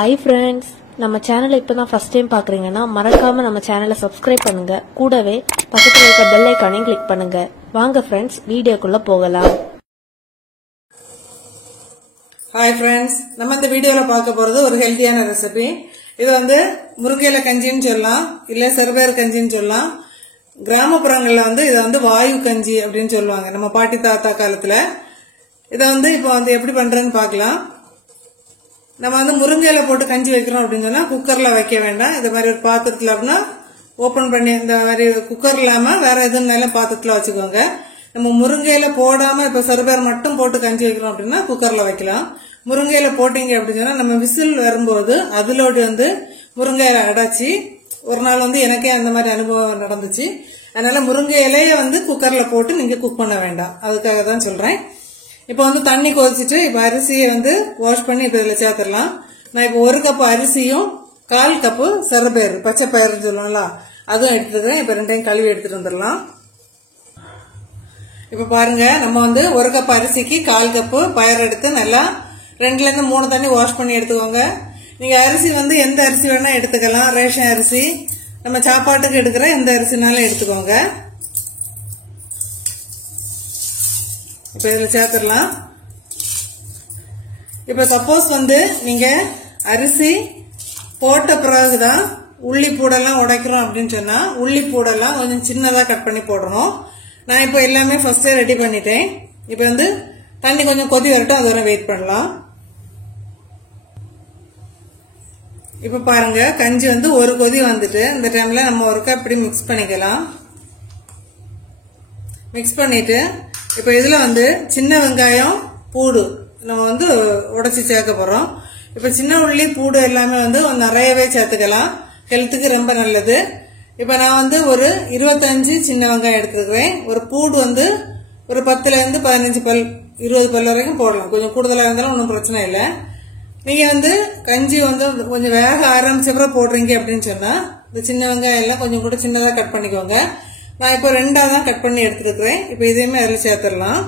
Hi friends, நம்ம சேனலை இப்பதான் ஃபர்ஸ்ட் டைம் பார்க்கறீங்கன்னா மறக்காம நம்ம சேனலை சப்ஸ்கிரைப் பண்ணுங்க. கூடவே பக்கத்துல இருக்க பெல் ஐகானையும் கிளிக் பண்ணுங்க. வாங்க ஃப்ரெண்ட்ஸ், வீடியோக்குள்ள போகலாம். ஹாய் ஃப்ரெண்ட்ஸ், நம்ம இந்த வீடியோல பார்க்க போறது ஒரு ஹெல்த்தியான ரெசிபி. இது முருங்கையில கஞ்சின்னு சொல்லலாம், இல்ல சிறுபயிறு கஞ்சின்னு சொல்லலாம். கிராமப்புறங்கள்ல இதை வாயு கஞ்சி அப்படின்னு சொல்லுவாங்க. நம்ம பாட்டி தாத்தா காலத்துல இதை இப்போ எப்படி பண்றேன்னு பார்க்கலாம். நம்ம முருங்கையில போட்டு கஞ்சி வைக்கிறோம் அப்படின்னு சொன்னா குக்கர்ல வைக்க வேண்டாம். இந்த மாதிரி ஒரு பாத்திரத்துல அப்படின்னா ஓபன் பண்ணி இந்த மாதிரி குக்கர் இல்லாம வேற எதுனாலும் பாத்திரத்துல வச்சுக்கோங்க. நம்ம முருங்கையில போடாம இப்ப சிறுபயிறு மட்டும் போட்டு கஞ்சி வைக்கிறோம் அப்படின்னா குக்கர்ல வைக்கலாம். முருங்கையில போட்டீங்க அப்படின்னு சொன்னா நம்ம விசில் வரும்போது அதிலோடு முருங்கையில அடைச்சி ஒரு நாள் எனக்கே அந்த மாதிரி அனுபவம் நடந்துச்சு. அதனால முருங்கை இலைய குக்கர்ல போட்டு நீங்க குக் பண்ண வேண்டாம். அதுக்காக தான் சொல்றேன். இப்போ தண்ணி கொதிச்சுட்டு இப்ப அரிசியை வாஷ் பண்ணி இப்ப இதுல சேர்த்துடலாம். நான் இப்ப 1 கப் அரிசியும் 1/4 கப்பு சிறுபயிறு பச்சை பயிறுன்னு சொல்லுவோம்ல அதுவும் எடுத்துக்கிறேன். இப்ப ரெண்டையும் கழுவி எடுத்துட்டு வந்துடலாம். இப்ப பாருங்க, நம்ம 1 கப் அரிசிக்கு 1/4 கப்பு பயிர் எடுத்து நல்லா 2ல இருந்து 3 தண்ணி வாஷ் பண்ணி எடுத்துக்கோங்க. நீங்க அரிசி எந்த அரிசி வேணா எடுத்துக்கலாம். ரேஷன் அரிசி, நம்ம சாப்பாட்டுக்கு எடுக்கிற எந்த அரிசினாலும் எடுத்துக்கோங்க. இப்ப இதுல சேர்த்துடலாம். இப்ப சப்போஸ் நீங்க அரிசி போட்ட பிறகுதான் உள்ளி பூடெல்லாம் உடைக்கிறோம் அப்படின்னு சொன்னா உள்ளி பூடெல்லாம் கொஞ்சம் சின்னதா கட் பண்ணி போடணும். நான் இப்ப எல்லாமே ஃபர்ஸ்டே ரெடி பண்ணிட்டேன். இப்ப தண்ணி கொஞ்சம் கொதி வரட்டும், அது வரை வெயிட் பண்ணலாம். இப்ப பாருங்க, கஞ்சி ஒரு கொதி வந்துட்டு இந்த டைம்ல நம்ம ஒருக்கா இப்படி மிக்ஸ் பண்ணிக்கலாம். மிக்ஸ் பண்ணிட்டு இப்ப இதுல சின்ன வெங்காயம் பூடு நம்ம உடைச்சு சேர்க்க போறோம். இப்ப சின்ன உள்ளி பூடு எல்லாமே நிறையவே சேர்த்துக்கலாம். ஹெல்த்துக்கு ரொம்ப நல்லது. இப்ப நான் ஒரு 25 சின்ன வெங்காயம் எடுத்துக்கிறேன். ஒரு பூடு ஒரு 10ல இருந்து 15 பல் 20 பல் வரைக்கும் போடலாம். கொஞ்சம் கூடுதலா இருந்தாலும் ஒன்றும் பிரச்சனை இல்லை. நீங்க கஞ்சி கொஞ்சம் வேக ஆரம்பிச்சப்பறம் போடுறீங்க அப்படின்னு சொன்னா இந்த சின்ன வெங்காயம் எல்லாம் கொஞ்சம் கூட சின்னதா கட் பண்ணிக்கோங்க. நான் இப்ப 2ஆ தான் கட் பண்ணி எடுத்துக்கிறேன். இப்ப இதையுமே அதில் சேர்த்துடலாம்.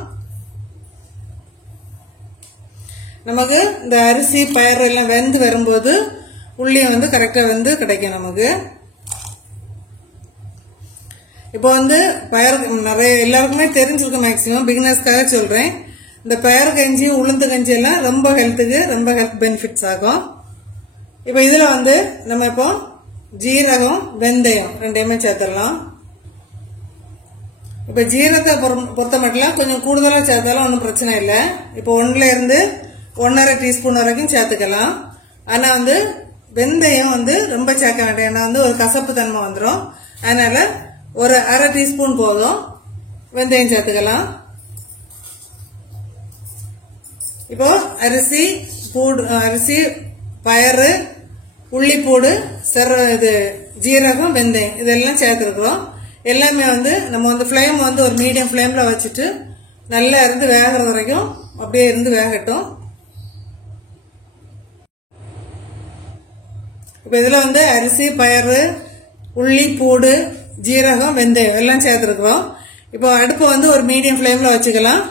நமக்கு இந்த அரிசி பயிர் எல்லாம் வெந்து வரும்போது உள்ளியும் கரெக்டா கிடைக்கும் நமக்கு. இப்போ பயிர் நிறைய எல்லாருக்குமே தெரிஞ்சிருக்கும், மேக்சிமம் பிகினர்ஸ்க்காக சொல்றேன். இந்த பயிர் கஞ்சி உளுந்து கஞ்சி எல்லாம் ரொம்ப ஹெல்த்துக்கு ரொம்ப ஹெல்த் பெனிஃபிட்ஸ் ஆகும். இப்ப இதுல நம்ம இப்போ ஜீரகம் வெந்தயம் ரெண்டையுமே சேர்த்துடலாம். இப்ப ஜீரகத்தை பொறுத்த மட்டும் கொஞ்சம் கூடுதலா சேர்த்தாலும் ஒன்றும் பிரச்சனை இல்லை. இப்போ 1ல இருந்து 1.5 டீஸ்பூன் வரைக்கும் சேர்த்துக்கலாம். ஆனா வெந்தயம் ரொம்ப சேர்க்க வேண்டாம். ஏன்னா ஒரு கசப்பு தன்மை வந்துடும். அதனால ஒரு 1/2 டீஸ்பூன் போதும் வெந்தயம் சேர்த்துக்கலாம். இப்போ அரிசி பயறு உள்ளிப்பூடு ஜீரகம் வெந்தயம் இதெல்லாம் சேர்த்துருக்கிறோம். எல்லாமே நம்ம ஃபிளேம் ஒரு மீடியம் ஃபிளேம்ல வச்சுட்டு நல்லா வேகிறது வரைக்கும் அப்படியே வேகட்டும். இப்ப இதுல அரிசி பயறு உள்ளி பூடு ஜீரகம் வெந்தயம் எல்லாம் சேர்த்துருக்கிறோம். இப்போ அடுப்பு ஒரு மீடியம் ஃபிளேம்ல வச்சுக்கலாம்,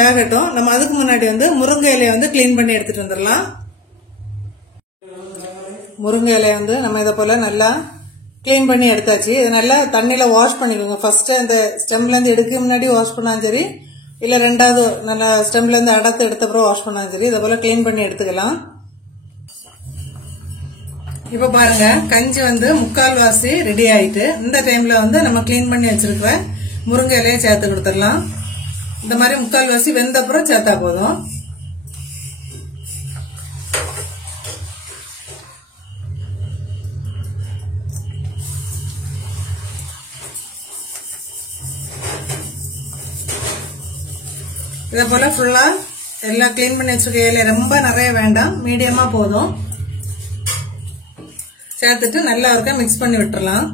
வேகட்டும். நம்ம அதுக்கு முன்னாடி முருங்கை இலையை கிளீன் பண்ணி எடுத்துட்டு வந்துடலாம். முருங்கை இலையை நம்ம இதை போல நல்லா கிளீன் பண்ணி எடுத்தாச்சு. இது நல்லா தண்ணியில வாஷ் பண்ணிக்கோங்க. ஃபர்ஸ்ட் இந்த ஸ்டெம்ல இருந்து எடுக்க முன்னாடி வாஷ் பண்ணாலும் சரி, இல்ல 2வது நல்லா ஸ்டெம்ல இருந்து அடத்து எடுத்த அப்புறம் வாஷ் பண்ணாலும் சரி, இதை போல கிளீன் பண்ணி எடுத்துக்கலாம். இப்ப பாருங்க, கஞ்சி 3/4 வாசி ரெடி ஆயிட்டு. இந்த டைம்ல நம்ம கிளீன் பண்ணி வச்சிருக்கிற முருங்கை இலையை சேர்த்து கொடுத்துடலாம். இந்த மாதிரி 3/4 வாசி வெந்த அப்புறம் சேர்த்தா போதும். இதை போல ஃபுல்லா எல்லாம் கிளீன் பண்ணி வச்சிருக்க ரொம்ப நிறைய வேண்டாம், மீடியமா போதும். சேர்த்துட்டு நல்லா இருக்க மிக்ஸ் பண்ணி விட்டுறலாம்.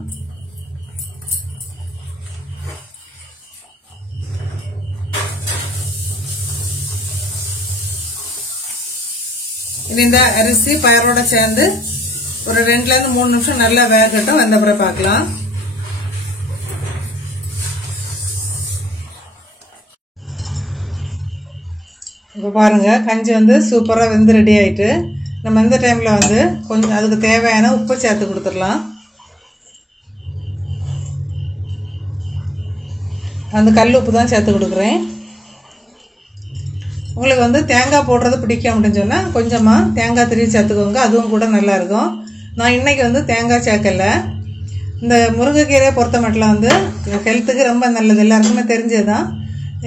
இந்த அரிசி பயிரோட சேர்ந்து ஒரு 2ல இருந்து 3 நிமிஷம் நல்லா வேகட்டும். வந்த அப்புறம் பார்க்கலாம். இப்போ பாருங்க, கஞ்சி சூப்பரா வெந்து ரெடி ஆயிட்டு. நம்ம இந்த டைமில் வந்து கொஞ்சம் அதுக்கு தேவையான உப்பு சேர்த்து கொடுத்துடலாம். அந்த கல் உப்பு தான் சேர்த்து கொடுக்குறேன். உங்களுக்கு வந்து தேங்காய் போடுறது பிடிக்கும் அப்படின்னு சொன்னால் கொஞ்சமாக தேங்காய் திருவி சேர்த்துக்கோங்க, அதுவும் கூட நல்லாயிருக்கும். நான் இன்றைக்கி வந்து தேங்காய் சேர்க்கலை. இந்த முருங்கைக்கீரையை பொறுத்த மட்டும் வந்து ஹெல்த்துக்கு ரொம்ப நல்லது, எல்லாருக்குமே தெரிஞ்சது தான்.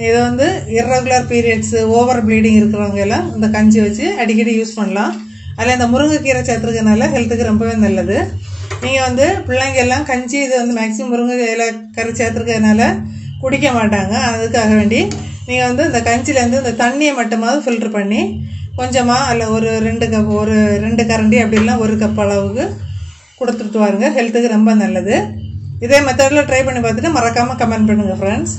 இதை வந்து இர்ரெகுலர் பீரியட்ஸு, ஓவர் ப்ளீடிங் இருக்கிறவங்க எல்லாம் இந்த கஞ்சி வச்சு அடிக்கடி யூஸ் பண்ணலாம். அதில் இந்த முருங்கைக்கீரை சேர்த்துருக்கனால ஹெல்த்துக்கு ரொம்பவே நல்லது. நீங்கள் வந்து பிள்ளைங்க எல்லாம் கஞ்சி இது வந்து மேக்ஸிமம் முருங்கை இலை கறி சேர்த்துருக்கிறதுனால குடிக்க மாட்டாங்க. அதுக்காக வேண்டி நீங்கள் வந்து இந்த கஞ்சிலேருந்து இந்த தண்ணியை மட்டுமாவது ஃபில்ட்ரு பண்ணி கொஞ்சமாக அதில் ஒரு 2 கப், ஒரு 2 கரண்டி அப்படிலாம் 1 கப் அளவுக்கு கொடுத்துட்டு வாருங்க. ஹெல்த்துக்கு ரொம்ப நல்லது. இதே மெத்தடில் ட்ரை பண்ணி பார்த்துட்டு மறக்காமல் கமெண்ட் பண்ணுங்கள் ஃப்ரெண்ட்ஸ்.